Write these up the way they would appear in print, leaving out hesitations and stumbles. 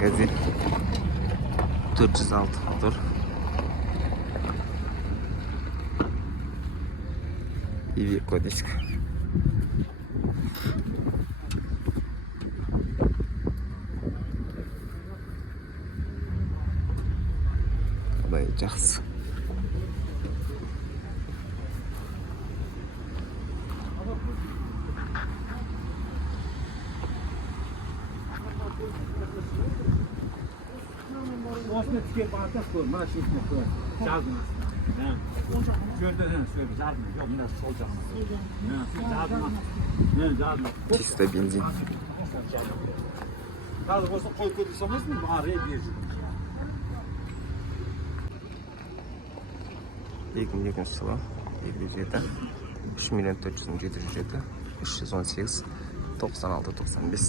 Газель 406 motor. Iveco disk. Құдай жақсы. Osman tike bardak koy, maşinine koy. Yazın aslında. Şöyle yazın. Yok bunlar sol canlı. Yazın. Чисто бензин. Қазір осы қой көтірсеміз mi? Araya gireceğiz. 2002 жылы 207 3 миллион 400 707 318 96 95.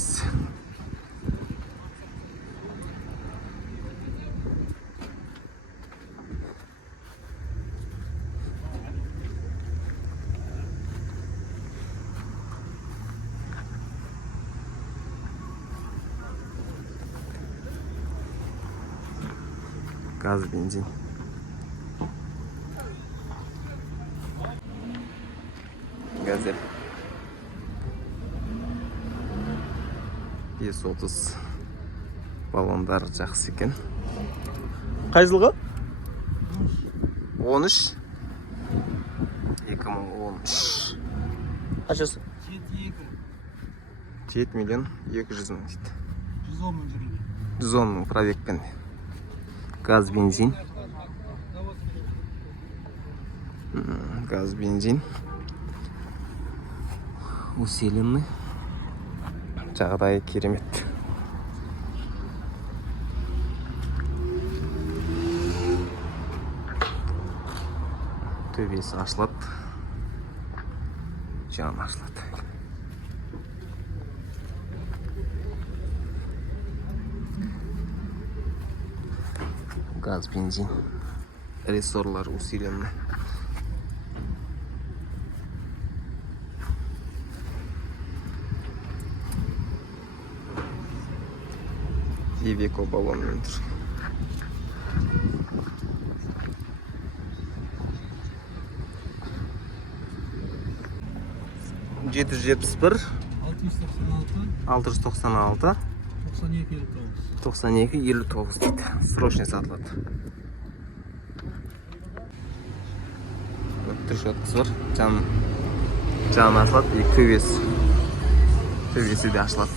Gaz, benzin. Газель 530 баллондары жақсы екен. Қай жылғы? 13 2013. Қаншасы? 7 миллион 200 мың дейді. 110 мың пробегпен. Газ, бензин. Газ, бензин. Усиленный. Жағдайы керемет. Төбесі ашылады. Жаны ашылады. Газ, бензин. Рессорлар усиленный. Iveco баллонмен тұр. Жеті жүз жетпіс бір 696 92 59 дейді. Срочный сатылады. Решеткасы бар. Жаны ашылады. И төбесі де ашылады.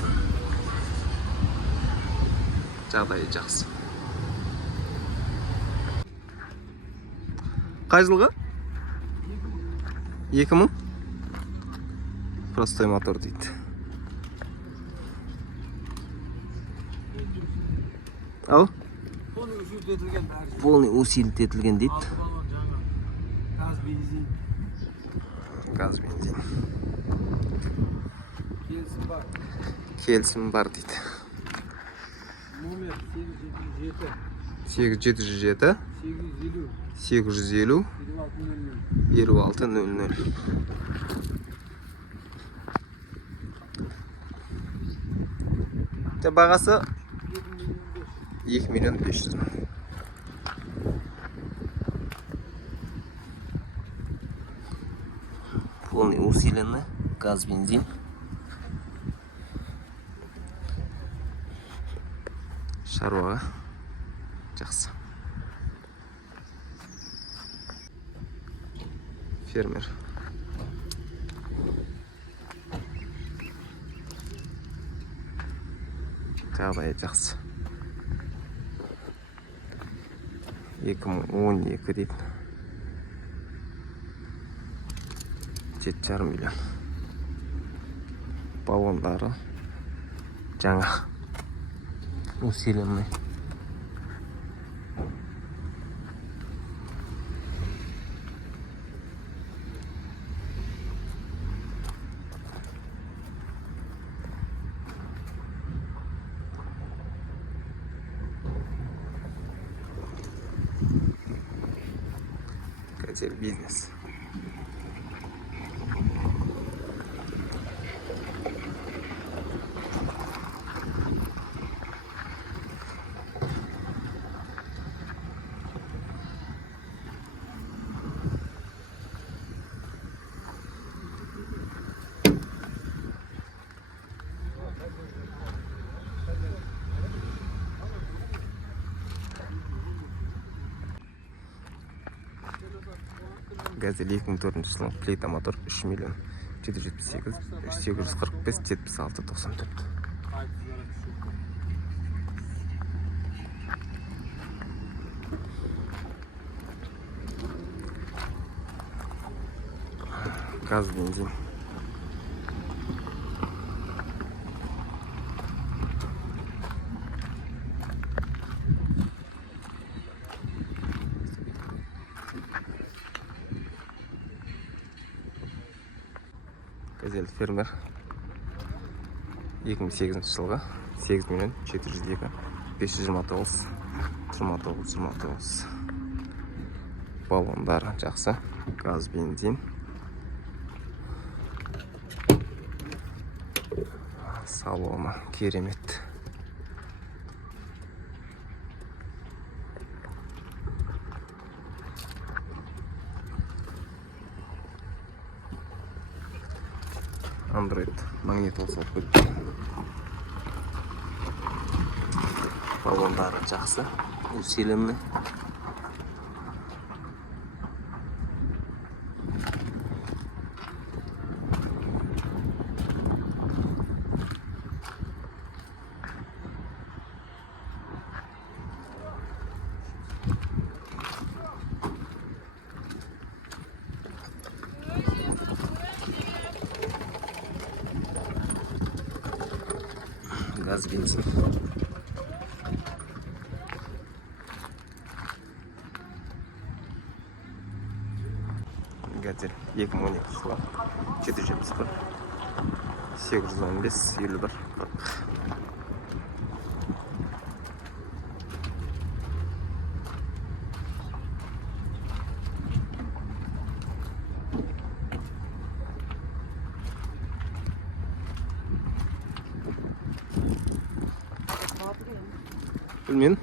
Жағдайы жақсы. Қай жылғы? 2000? Простой мотор дейді. Ау? Полный усилителген дейді. Газ, бензин. Келісім бар дейді. 807 850 2600. Бағасы 2 миллион 500 мың. Полный усиленный. Газ, бензин. Шаруаға жақсы. Фермер. Жағдайы жақсы. 2012 дейді. 7,5 миллион. Баллондары жаңа. Усиленный. Газель бизнес. Газель 2004 жылы плита мотор 3 миллион 778 845 76 94. Gaz benzin. Газель фермер 2008 жылғы 8 миллион 702 529 29 баллондар жақсы, газ бензин, салоны керемет. Android магнит салып қойыпты. Баллондары жақсы, усиленный. Газ бензин. Газель 2012 жылы 771 815 51 40. Білмеймін.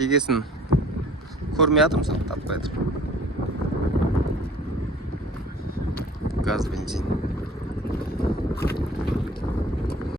Егесін көрмей атым, сап таппай атым. Газ бензин.